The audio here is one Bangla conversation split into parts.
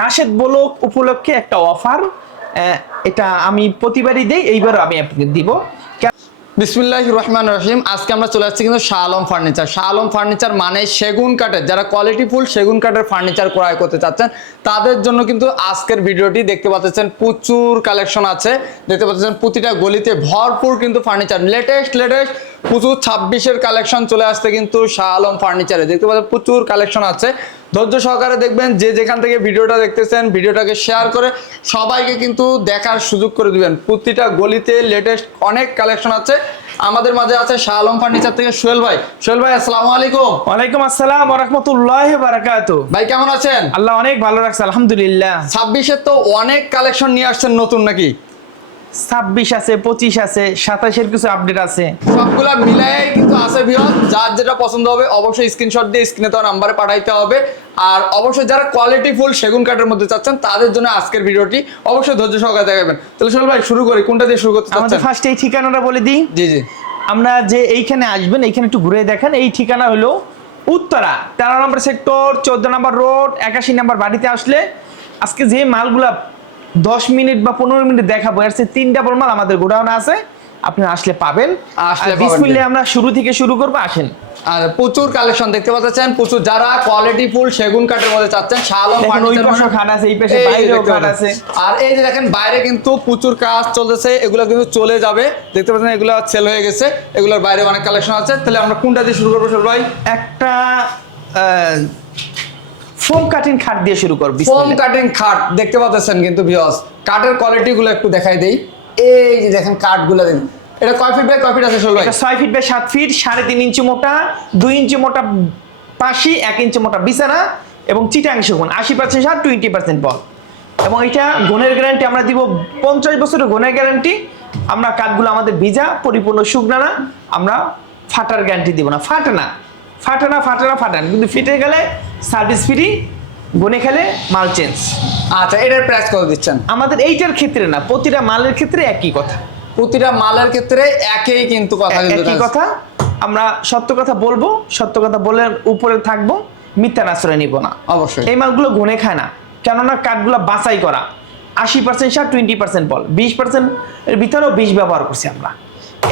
রাশেদ বলক উপলক্ষে একটা অফার এটা আমি প্রতিবারই দেই এইবার আমি আপনাকে দিব। বিসমিল্লাহ রহমান রহিম। আজকে আমরা চলে আসছি কিন্তু শাহ আলম ফার্নিচার শাহ আলম ফার্নিচার মানে সেগুন কাঠের, যারা কোয়ালিটি ফুল সেগুন কাঠের ফার্নিচার ক্রয় করতে চাচ্ছেন, তাদের জন্য কিন্তু আজকের ভিডিওটি দেখতে পাচ্ছেন প্রচুর কালেকশন আছে। দেখতে পাচ্ছেন প্রতিটা গলিতে ভরপুর কিন্তু ফার্নিচার লেটেস্ট লেটেস্ট প্রচুর ছাব্বিশের কালেকশন চলে আসছে কিন্তু শাহ আলম ফার্নিচারে দেখতে পাচ্ছেন প্রচুর কালেকশন আছে। ধৈর্য সহকারে দেখবেন যে যেখান থেকে ভিডিওটা দেখতেছেন ভিডিওটাকে শেয়ার করে সবাইকে কিন্তু দেখার সুযোগ করে দিবেন। প্রতিটা গলিতে লেটেস্ট অনেক কালেকশন আছে। আমাদের মাঝে আছে শাহ আলম ফার্নিচার থেকে সোহেল ভাই। সোহেল ভাই আসসালামু আলাইকুম। ওয়ালাইকুম আসসালাম রহমতুল্লাহ বারাকাত ভাই কেমন আছেন? আল্লাহ অনেক ভালো রাখছে আলহামদুলিল্লাহ। ছাব্বিশের তো অনেক কালেকশন নিয়ে আসছেন নতুন নাকি? ছাব্বিশ আছে পঁচিশ আছে সাতাশের কিছু আপডেট আছে। সবগুলা মিলাই কিন্তু আছে ভিউয়ার যার যেটা পছন্দ হবে অবশ্যই স্ক্রিনশট দিয়ে স্ক্রিনে তো নাম্বারে পাঠাইতে হবে। আর অবশ্যই যারা কোয়ালিটি ফুল সেগুন কাঠের মধ্যে চাচ্ছেন তাদের জন্য আজকের ভিডিওটি অবশ্যই ধৈর্য সহকারে দেখাবেন। তাহলে সোহেল ভাই শুরু করি। কোনটা দিয়ে শুরু করতে আমাদের ফার্স্ট এই ঠিকানাটা বলে দিই। জি জি। আমরা যে এইখানে আসবেন এইখানে একটু ঘুরে দেখেন। এই ঠিকানা হলো উত্তরা তেরো নম্বর সেক্টর চোদ্দ নম্বর রোড একাশি নম্বর বাড়িতে আসলে আজকে যে মালগুলা দশ মিনিট বা পনেরো মিনিট দেখাবো। এর চেয়ে তিনটা মাল আমাদের গোডাউনে আছে। আপনি আসলে পাবেন। আসলে বিসমিল্লাহ আমরা শুরু থেকে শুরু করব আসেন। আর প্রচুর কালেকশন দেখতে পাচ্ছেন প্রচুর যারা কোয়ালিটি ফুল সেগুন কাঠের মধ্যে চাচ্ছেন শালম খাট আছে এই পাশে বাইরেও খাট আছে। আর এই যে দেখেন বাইরে কিন্তু প্রচুর কাজ চলতেছে এগুলো কিন্তু চলে যাবে। দেখতে পাচ্ছেন এগুলো সেল হয়ে গেছে এগুলোর বাইরে অনেক কালেকশন আছে। তাহলে আমরা কোনটা দিয়ে শুরু করব ভাই? একটা ফোম কাটিং খাট দিয়ে শুরু করব ফোম কাটিং খাট দেখতে পাচ্ছেন কিন্তু বিয়স কাঠের কোয়ালিটি গুলো একটু দেখাই দেই। এই যে দেখেন কাঠগুলো দেখেন। এটা কয় ফিট বাই কয় ফিট আছে এটা ছয় ফিট বাই সাত ফিট সাড়ে তিন ইঞ্চি মোটা দুই ইঞ্চি মোটা পাশি এক ইঞ্চি মোটা বিছানা এবং চিটাংশ গুণ আশি পার্সেন্ট সার টোয়েন্টি পার্সেন্ট বল। এবং এটা গুণের গ্যারান্টি আমরা দিব পঞ্চাশ বছরের গুণের গ্যারান্টি আমরা কাঠগুলো আমাদের ভিজা পরিপূর্ণ শুকনা না। আমরা ফাটার গ্যারান্টি দিব না। ফাটে না। ফাটে না ফাটে না ফাটে না। কিন্তু ফিটে গেলে সার্ভিস ফ্রি গুনে খেলে মাল চেঞ্জ আচ্ছা এটার প্রাইস কত দিচ্ছেন? আমাদের এইটার ক্ষেত্রে না প্রতিটা মালের ক্ষেত্রে একই কথা। প্রতিটা মালের ক্ষেত্রে একই কিন্তু কথা একই কথা। আমরা সত্য কথা বলব সত্য কথা বলে উপরে থাকব মিথ্যার আশ্রয় নিব না। অবশ্যই। এই মালগুলো গুনে খায় না। কেননা কাঠগুলো বাছাই করা। আশি পার্সেন্ট সার টোয়েন্টি পার্সেন্ট বল। বিশ পার্সেন্ট এর ভিতরেও বিষ ব্যবহার করছি আমরা।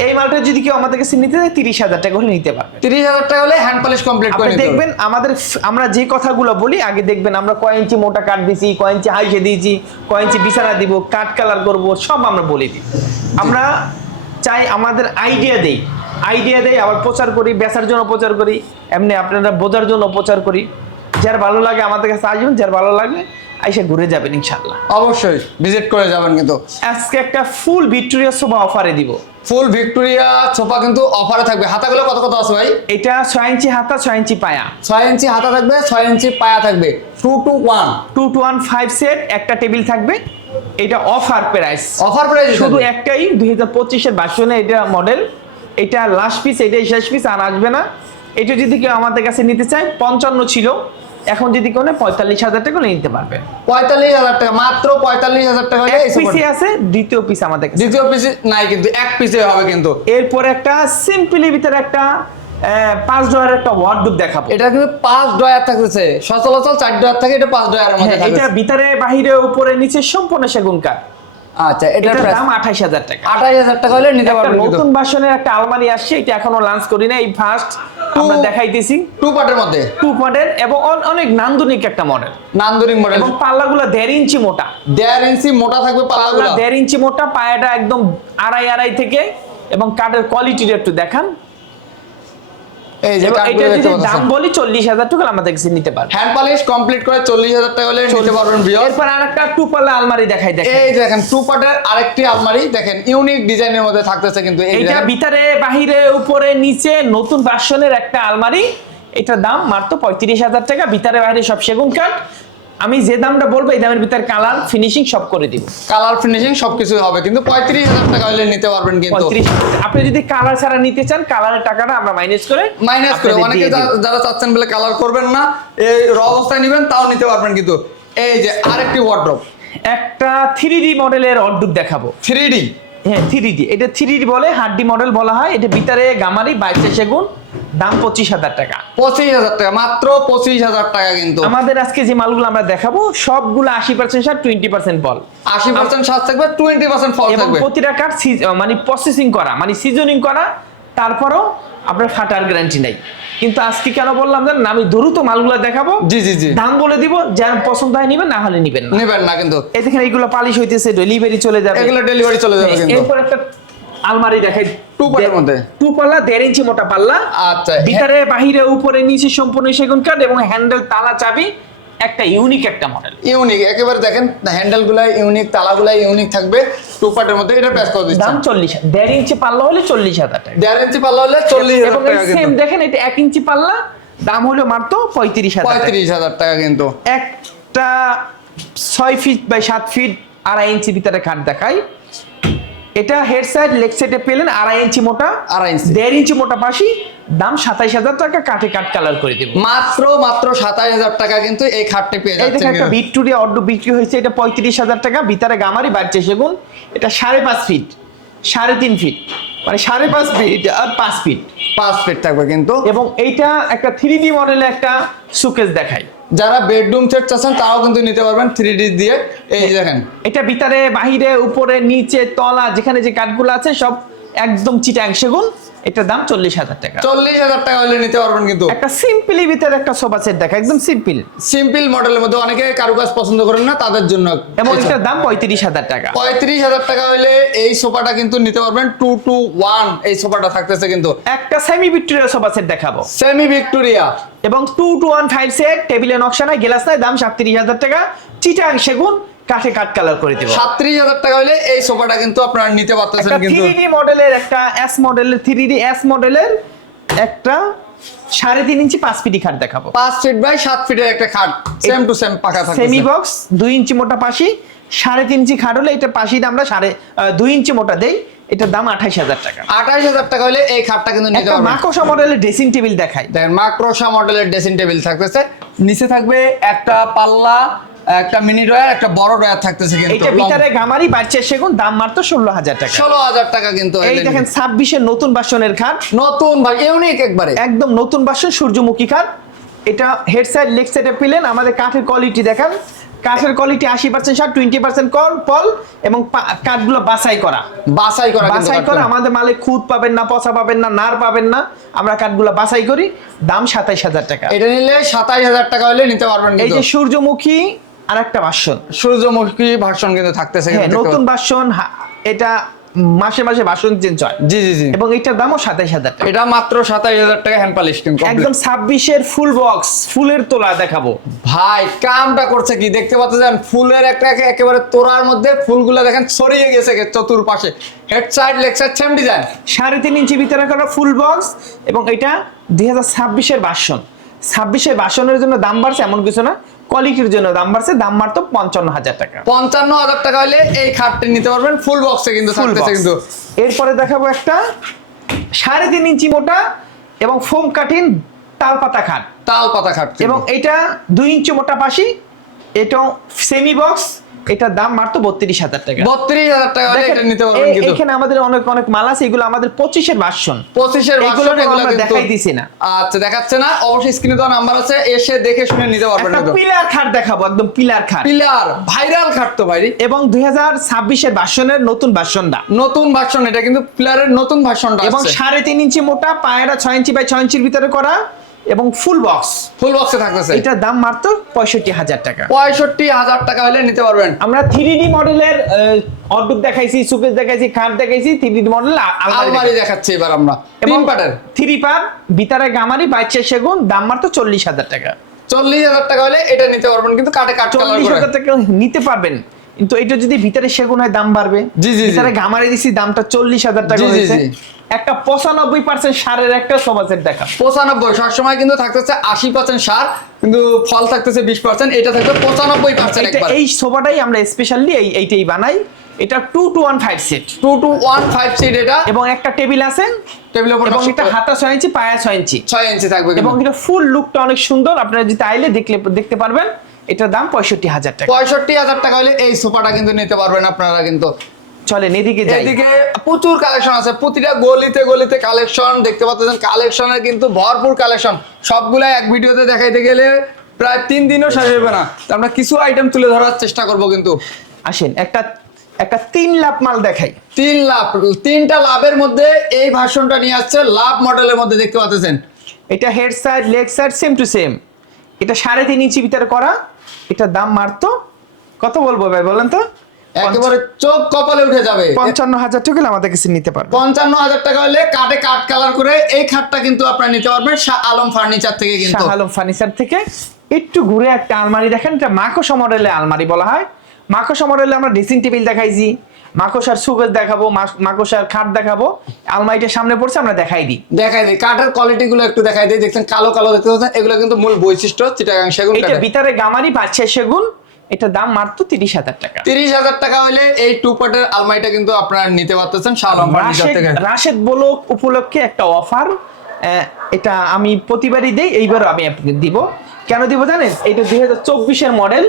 এই মালটা যদি কেউ আমাদের কাছে নিতে চায় তিরিশ হাজার টাকা হলে নিতে পারবে। তিরিশ হাজার টাকা হলে হ্যান্ড পলিশ কমপ্লিট করে দেখবেন আমাদের আমরা যে কথাগুলো বলি আগে দেখবেন আমরা কয় ইঞ্চি মোটা কাঠ দিছি কয় ইঞ্চি হাইসে দিয়েছি কয় ইঞ্চি বিছানা দিব কাঠ কালার করব সব আমরা বলে দিই। আমরা চাই আমাদের আইডিয়া দেই। আইডিয়া দেই আবার প্রচার করি বেচার জন্য প্রচার করি এমনি আপনারা বোঝার জন্য প্রচার করি। যার ভালো লাগে আমাদের কাছে আসবেন যার ভালো লাগে আইসে ঘুরে যাবেন ইনশাল্লাহ অবশ্যই ভিজিট করে যাবেন কিন্তু। আজকে একটা ফুল ভিক্টোরিয়া সোফা অফারে দিব। ফুল ভিক্টোরিয়া সোফা কিন্তু অফারে থাকবে। হাতাগুলো কত কত আছে ভাই? এটা ছয় ইঞ্চি হাতা ছয় ইঞ্চি পায়া। ছয় ইঞ্চি হাতা থাকবে ছয় ইঞ্চি পায়া থাকবে। Two two one two two one five set একটা টেবিল থাকবে। এটা অফার প্রাইস অফার প্রাইস শুধু একটাই দুই হাজার পঁচিশের ভার্সনে এটা মডেল এটা লাস্ট পিস এটাই শেষ পিস আর আসবে না। এটা যদি কেউ আমাদের কাছে নিতে চায় পঞ্চান্ন ছিল। এখন যদি কেউ নেয়, পঁয়তাল্লিশ হাজার টাকা নিতে পারবে। পঁয়তাল্লিশ হাজার টাকা মাত্র পঁয়তাল্লিশ হাজার টাকা এক পিসে আছে দ্বিতীয় পিস আমাদের কাছে। দ্বিতীয় পিসে নাই কিন্তু এক পিসে হবে কিন্তু। এরপর একটা সিম্পলি ভিতরে একটা পাঁচ ডলার একটা ওয়ার্ডরোব দেখাবো। এটা কিন্তু পাঁচ ডয়ার থাকতেছে সচলাচল চার ডয়ার থাকে এটা পাঁচ ডয়ারের মধ্যে হ্যাঁ, এটা ভিতরে বাহিরে উপরে নিচে সম্পূর্ণ সেগুন কাঠ। আচ্ছা এটার দাম আঠাইশ হাজার টাকা। আঠাশ হাজার টাকা হলে নিতে পারবেন নতুন বাসনের একটা আলমারি আসছে এটা এখনও লঞ্চ করি না এই ফার্স্ট আমরা দেখাইতেছি। টু পার্টের মধ্যে। টু পার্টের এবং অনেক নান্দনিক একটা মডেল নান্দনিক মডেল এবং পাল্লাগুলো দেড় ইঞ্চি মোটা। দেড় ইঞ্চি মোটা থাকবে পাল্লা পাল্লাগুলো। দেড় ইঞ্চি মোটা পায়াটা একদম আড়াই আড়াই থেকে এবং কাঠের কোয়ালিটিটা একটু দেখান। এই যে এটা যদি দাম বলি চল্লিশ হাজার টাকা আমাদের কাছে নিতে পারবে। হ্যান্ড পলিশ কমপ্লিট করে চল্লিশ হাজার টাকা হলে নিতে পারবেন ভিউয়ার এরপর আর টু পাল্লা আলমারি দেখাই দেখেন। এই দেখেন টু পার্টের আরেকটি আলমারি দেখেন ইউনিক ডিজাইনের মধ্যে থাকতেছে কিন্তু এই এইটা ভিতরে বাহিরে উপরে নিচে নতুন ভার্সনের একটা আলমারি। এটার দাম মাত্র পঁয়ত্রিশ হাজার টাকা ভিতরে বাইরে সব সেগুন কাঠ। আমি যে দামটা বলব এই দামের ভিতরে কালার ফিনিশিং সব করে দিব। কালার ফিনিশিং সবকিছু হবে কিন্তু পঁয়ত্রিশ হাজার টাকা হলে নিতে পারবেন কিন্তু। আপনি যদি কালার ছাড়া নিতে চান কালারের টাকাটা আমরা মাইনাস করে মাইনাস করে অনেকে যারা চাচ্ছেন বলে কালার করবেন না এই র অবস্থায় নেবেন তাও নিতে পারবেন কিন্তু। এই যে আরেকটি ওয়ার্ড্রপ একটা থ্রি ডি মডেলের অর্ডুক দেখাবো। থ্রি ডি হ্যাঁ থ্রি ডি এটা থ্রি ডি বলে হাড্ডি মডেল বলা হয়। এটা ভিতরে গামারি বাইশে সেগুন দাম পঁচিশ হাজার টাকা। পঁচিশ হাজার টাকা মাত্র পঁচিশ হাজার টাকা কিন্তু। আমাদের আজকে যে মালগুলো আমরা দেখাবো সবগুলো আশি পার্সেন্ট সার টোয়েন্টি পার্সেন্ট বল আশি পার্সেন্ট সাজ থাকবে টোয়েন্টি পার্সেন্ট ফল থাকবে। প্রতিটা কাঠ মানে প্রসেসিং করা মানে সিজনিং করা তারপরও আপনার ফাটার গ্যারান্টি নাই। কিন্তু আজকে কেন বললাম জানেন আমি দ্রুত মালগুলো দেখাবো জি জি জি। দাম বলে দিব যার পছন্দ হয় নিবেন না হলে নিবেন না। নেবেন না কিন্তু। এই দেখেন এইগুলো পালিশ হইতেছে ডেলিভারি চলে যাবে। এগুলো ডেলিভারি চলে যাবে কিন্তু। এরপর একটা আলমারি দেখাই পাল্লার মধ্যে। টু পাল্লা দেড় ইঞ্চি মোটা পাল্লা। আচ্ছা ভিতরে বাহিরে উপরে নিচে সম্পূর্ণ সেগুন কাঠ এবং হ্যান্ডেল তালা চাবি একটা ইউনিক একটা মডেল। ইউনিক একেবারে দেখেন হ্যান্ডেলগুলা ইউনিক তালা গুলা ইউনিক থাকবে টু পার্টের মধ্যে এটা করে দাম দেড় ইঞ্চি পাল্লা হলে চল্লিশ হাজার টাকা। দেড় ইঞ্চি পাল্লা হলে চল্লিশ এবং হাজার টাকা সেম দেখেন এটা ইঞ্চি পাল্লা দাম হলো মাত্র পঁয়ত্রিশ হাজার টাকা। পঁয়ত্রিশ হাজার টাকা কিন্তু। একটা ছয় ফিট বাই সাত ফিট আড়াই ইঞ্চি ভিতরে খাট দেখাই। এটা হেড সাইড লেগ সাইডে পেলেন আড়াই ইঞ্চি মোটা আড়াই ইঞ্চি। দেড় ইঞ্চি মোটা পাশি দাম সাতাইশ হাজার টাকা কাঠে কাঠ কালার করে দেবো। মাত্র মাত্র সাতাশ হাজার টাকা কিন্তু এই খাটটা পেয়ে যাচ্ছে এটা একটা বিট ভিক্টোরিয়া অর্ড বিক্রি হয়েছে এটা পঁয়ত্রিশ হাজার টাকা ভিতরে গামারি বাড়ছে সেগুন এটা সাড়ে পাঁচ ফিট সাড়ে তিন ফিট মানে সাড়ে পাঁচ ফিট আর পাঁচ ফিট পাঁচ ফিট থাকবে কিন্তু। এবং এইটা একটা থ্রি ডি মডেলে একটা সুকেস দেখায়। যারা বেডরুম সেট চাচ্ছেন তাও কিন্তু নিতে পারবেন থ্রি ডি দিয়ে। এই দেখেন। এটা ভিতরে বাহিরে উপরে নিচে তলা যেখানে যে কাঠগুলো আছে সব একদম চিটাং সেগুন এটার দাম চল্লিশ হাজার টাকা। চল্লিশ হাজার টাকা হলে নিতে পারবেন কিন্তু। একটা সিম্পলি ভিতরে একটা সোফা সেট দেখা একদম সিম্পল। সিম্পল মডেলের মধ্যে অনেকে কারুকাজ পছন্দ করেন না তাদের জন্য এবং এটার দাম পঁয়ত্রিশ হাজার টাকা। পঁয়ত্রিশ হাজার টাকা হলে এই সোফাটা কিন্তু নিতে পারবেন টু টু ওয়ান এই সোফাটা থাকতেছে কিন্তু। একটা সেমি ভিক্টোরিয়া সোফা সেট দেখাবো। সেমি ভিক্টোরিয়া এবং two two one five set টেবিলে নকশা নাই গেলাস নাই দাম সাতত্রিশ হাজার টাকা। চিটাং সেগুন কাঠে কাঠ কালার করে দেবো। সাত্রিশ হাজার টাকা হলে এই সোফাটা কিন্তু আপনারা নিতে পারতেছেন কিন্তু। থ্রি মডেলের একটা এস মডেলের থ্রি ডি এস মডেলের একটা সাড়ে তিন ইঞ্চি পাঁচ ফিটি খাট দেখাবো। পাঁচ ফিট বাই সাত ফিটের একটা খাট সেম টু সেম পাকা সেমি বক্স দুই ইঞ্চি মোটা পাশি সাড়ে তিন ইঞ্চি খাট হলে এটা পাশি আমরা সাড়ে দুই ইঞ্চি মোটা দেই এটার দাম আঠাইশ হাজার টাকা। আঠাইশ হাজার টাকা হলে এই খাটটা কিন্তু নিতে পারবেন। মাকোসা মডেলের ড্রেসিং টেবিল দেখাই। দেখেন মাক্রোসা মডেলের ড্রেসিং টেবিল থাকতেছে। নিচে থাকবে একটা পাল্লা একটা মিনি একটা বড় থাকতেছে কিন্তু এইটা ভিতরে গামারি বাচ্চা সেগুন দাম মাত্র ষোলো হাজার টাকা। ষোলো হাজার টাকা কিন্তু এই দেখেন ছাব্বিশের নতুন বাসনের খাট। নতুন ভাই ইউনিক একবারে। একদম নতুন বাসন সূর্যমুখী খাট। এটা হেড সাইড লেগ সাইডে পেলেন আমাদের কাঠের কোয়ালিটি দেখান। কাঠের কোয়ালিটি আশি পার্সেন্ট ষাট টোয়েন্টি পার্সেন্ট কল পল এবং কাঠগুলো বাছাই করা। বাছাই করা বাছাই করা আমাদের মালে খুদ পাবেন না পচা পাবেন না নার পাবেন না। আমরা কাঠগুলো বাছাই করি দাম সাতাইশ হাজার টাকা। এটা নিলে সাতাইশ হাজার টাকা হলে নিতে পারবেন এই যে সূর্যমুখী আর একটা বাসন সূর্যমুখী ভার্সন কিন্তু থাকতেছে হ্যাঁ নতুন হা- এটা মাসে মাসে বাসন চেঞ্জ হয়। জি জি জি। এবং এটার দামও সাতাইশ হাজার টাকা। এটা মাত্র সাতাইশ হাজার টাকা হ্যান্ড পালিশ একদম ছাব্বিশের ফুল বক্স ফুলের তোলা দেখাবো। ভাই কামটা করছে কি? দেখতে পাচ্ছেন ফুলের একটা একেবারে তোড়ার মধ্যে ফুলগুলো দেখেন ছড়িয়ে গেছে চতুর্পাশে। Head side leg side same design সাড়ে তিন ইঞ্চি ভিতরে করা ফুল বক্স এবং এটা দুই হাজার ছাব্বিশের বাসন ছাব্বিশের বাসনের জন্য দাম বাড়ছে এমন কিছু না। কোয়ালিটির জন্য দাম বাড়ছে দাম মাত্র পঞ্চান্ন হাজার টাকা। পঞ্চান্ন হাজার টাকা হলে এই খাটটি নিতে পারবেন ফুল বক্সে কিন্তু কিন্তু। এরপরে দেখাবো একটা সাড়ে তিন ইঞ্চি মোটা এবং ফোম কাঠিন তাল পাতা খাট। তাল পাতা খাট এবং এটা দুই ইঞ্চি মোটা পাশি এটাও সেমি বক্স এটার দাম মাত্র বত্রিশ হাজার টাকা। বত্রিশ হাজার টাকা এটা নিতে পারবেন কিন্তু। এখানে আমাদের অনেক অনেক মাল আছে এগুলো আমাদের পঁচিশের বাসন পঁচিশের এগুলো আমরা দেখাই দিছি না। আচ্ছা দেখাচ্ছে না। অবশ্যই স্ক্রিনে তো নাম্বার আছে এসে দেখে শুনে নিতে পারবেন একটা পিলার খাট দেখাবো একদম পিলার খাট। পিলার ভাইরাল খাট তো ভাই। এবং দুই হাজার ছাব্বিশের বাসনের নতুন বাসনটা নতুন ভার্সন এটা কিন্তু পিলারের নতুন ভার্সনটা এবং সাড়ে তিন ইঞ্চি মোটা পায়রা ছয় ইঞ্চি বাই ছয় ইঞ্চির ভিতরে করা। এবং ফুল বক্স ফুল বক্সে থাকতেছে। এটার দাম মাত্র পঁয়ষট্টি হাজার টাকা। পঁয়ষট্টি হাজার টাকা হলে নিতে পারবেন। আমরা থ্রি ডি মডেলের অর্ডুক দেখাইছি সুকেস দেখাইছি খাট দেখাইছি থ্রি ডি মডেল আলমারি দেখাচ্ছি এবার আমরা। তিন পাটের থ্রি পার ভিতরে গামারি বাইচে সেগুন দাম মাত্র চল্লিশ হাজার টাকা। চল্লিশ হাজার টাকা হলে এটা নিতে পারবেন কিন্তু কাটে কাট চল্লিশ হাজার টাকা নিতে পারবেন। কিন্তু এটা যদি ভিতরে সেগুন হয় দাম বাড়বে জি, জি। ভিতরে গামারি দিছি দামটা চল্লিশ হাজার টাকা হয়েছে। একটা পঁচানব্বই পার্সেন্ট সারের একটা সেট দেখা। পঁচানব্বই সবসময় কিন্তু থাকতেছে আশি পার্সেন্ট সার কিন্তু ফল থাকতেছে বিশ পার্সেন্ট এটা থাকবে পঁচানব্বই পার্সেন্ট এই সোফাটাই আমরা স্পেশালি এই এইটাই বানাই। এটা two two one five set two two one five seat এটা। এবং একটা টেবিল আছে টেবিলের উপর এবং এটা হাতা ছয় ইঞ্চি পায়া ছয় ইঞ্চি। ছয় ইঞ্চি থাকবে এবং এটা ফুল লুকটা অনেক সুন্দর আপনারা যদি আইলে দেখলে দেখতে পারবেন। এটার দাম পঁয়ষট্টি হাজার টাকা। পঁয়ষট্টি হাজার টাকা হলে এই সোফাটা কিন্তু নিতে পারবেন আপনারা কিন্তু। চলেন এদিকে যাই। এদিকে প্রচুর কালেকশন আছে প্রতিটা গলিতে গলিতে কালেকশন দেখতে পাচ্ছেন কালেকশনের কিন্তু ভরপুর কালেকশন সবগুলা এক ভিডিওতে দেখাইতে গেলে প্রায় তিন দিনও শেষ হবে না। আমরা কিছু আইটেম তুলে ধরার চেষ্টা করব কিন্তু। আসেন একটা একটা তিন লাখ মাল দেখাই। তিন লাভ তিনটা লাভের মধ্যে এই ভার্সনটা নিয়ে আসছে লাভ মডেলের মধ্যে দেখতে পাচ্ছেন। এটা head side leg side same to same এটা সাড়ে তিন ইঞ্চি ভিতরে করা এটা দাম মারতো? কত বলব ভাই বলেন তো? একেবারে চোখ কপালে উঠে যাবে। পঞ্চান্ন হাজার টাকা হলে আমাদের কাছে নিতে পারবে। পঞ্চান্ন হাজার টাকা হলে কাটে কাট কালার করে এই খাটটা কিন্তু আপনারা নিতে পারবেন শাহ আলম ফার্নিচার থেকে কিন্তু। শাহ আলম ফার্নিচার থেকে। একটু ঘুরে একটা আলমারি দেখেন এটা মাকো সমরেলে আলমারি বলা হয়। মাকোসা মডেলে আমরা ড্রেসিং টেবিল দেখাইছি মাকসার সুগজ দেখাবো মাকসার খাট দেখাবো আলমারিটা সামনে পড়ছে আমরা দেখাই দিই। দেখাই দিই। কাঠের কোয়ালিটি গুলো একটু দেখাই দিই। দেখছেন কালো কালো দেখতে পাচ্ছেন? এগুলো কিন্তু মূল বৈশিষ্ট্য চিটাগাং সেগুন এটা ভিতরে গামারি পাচ্ছে সেগুন এটা দাম মাত্র তিরিশ হাজার টাকা। তিরিশ হাজার টাকা হলে এই টু পার্টের আলমারিটা কিন্তু আপনারা নিতে পারতেছেন শাহ আলম রাশেদ বলক উপলক্ষে একটা অফার এটা আমি প্রতিবারই দেই এইবারও আমি আপনাকে দিব। কেন দিব জানেন? এটা দুই হাজার চব্বিশের মডেল।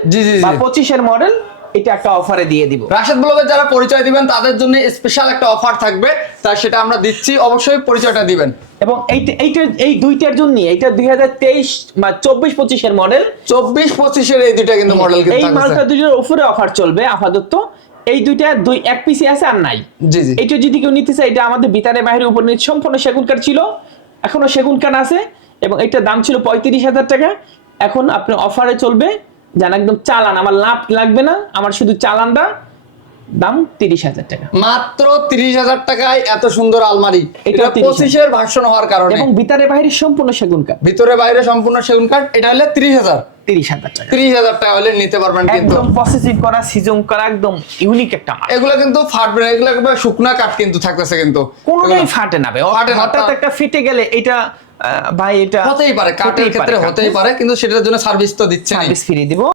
বা পঁচিশের মডেল এটা একটা অফারে দিয়ে দিব। রাশেদ ব্লগের যারা পরিচয় দিবেন তাদের জন্য স্পেশাল একটা অফার থাকবে। তা সেটা আমরা দিচ্ছি অবশ্যই পরিচয়টা দিবেন। এবং এইটা এই দুইটার জন্য এইটা দুই হাজার তেইশ বা চব্বিশ পঁচিশের মডেল চব্বিশ পঁচিশের এই দুইটা কিন্তু মডেল কিন্তু এই মালটা দুইটার উপরে অফার চলবে আপাতত। এই দুইটা দুই এক পিসি আছে আর নাই। জি জি। এটা যদি কেউ নিতে চায় এটা আমাদের বিতারে বাহিরের উপর সম্পূর্ণ সেগুন কাঠ ছিল। এখনও সেগুন কাঠ আছে এবং এটার দাম ছিল পঁয়ত্রিশ হাজার টাকা। এখন আপনি অফারে চলবে। যেন একদম চালান আমার লাভ লাগবে না আমার শুধু চালানটা দাম তিরিশ হাজার টাকা। মাত্র তিরিশ হাজার টাকায় এত সুন্দর আলমারি। এটা এটা 30,000 পঁচিশের ভার্সন হওয়ার কারণে। এবং বিতারে বাহিরে সম্পূর্ণ সেগুন কাঠ। ভিতরে বাইরে সম্পূর্ণ সেগুন কাঠ এটা হলে তিরিশ হাজার। তিরিশ হাজার টাকা। তিরিশ হাজার টাকা হলে নিতে পারবেন কিন্তু। একদম প্রসেসিং করা সিজন করা একদম ইউনিক একটা এগুলো কিন্তু ফাটবে না এগুলো শুকনা কাঠ কিন্তু থাকতেছে কিন্তু। কোনোটাই ফাটে না ভাই। হঠাৎ একটা ফিটে গেলে এটা ভাই এটা হতেই পারে কাঠের ক্ষেত্রে হতেই পারে কিন্তু সেটার জন্য সার্ভিস তো দিচ্ছে সার্ভিস ফ্রি দিব।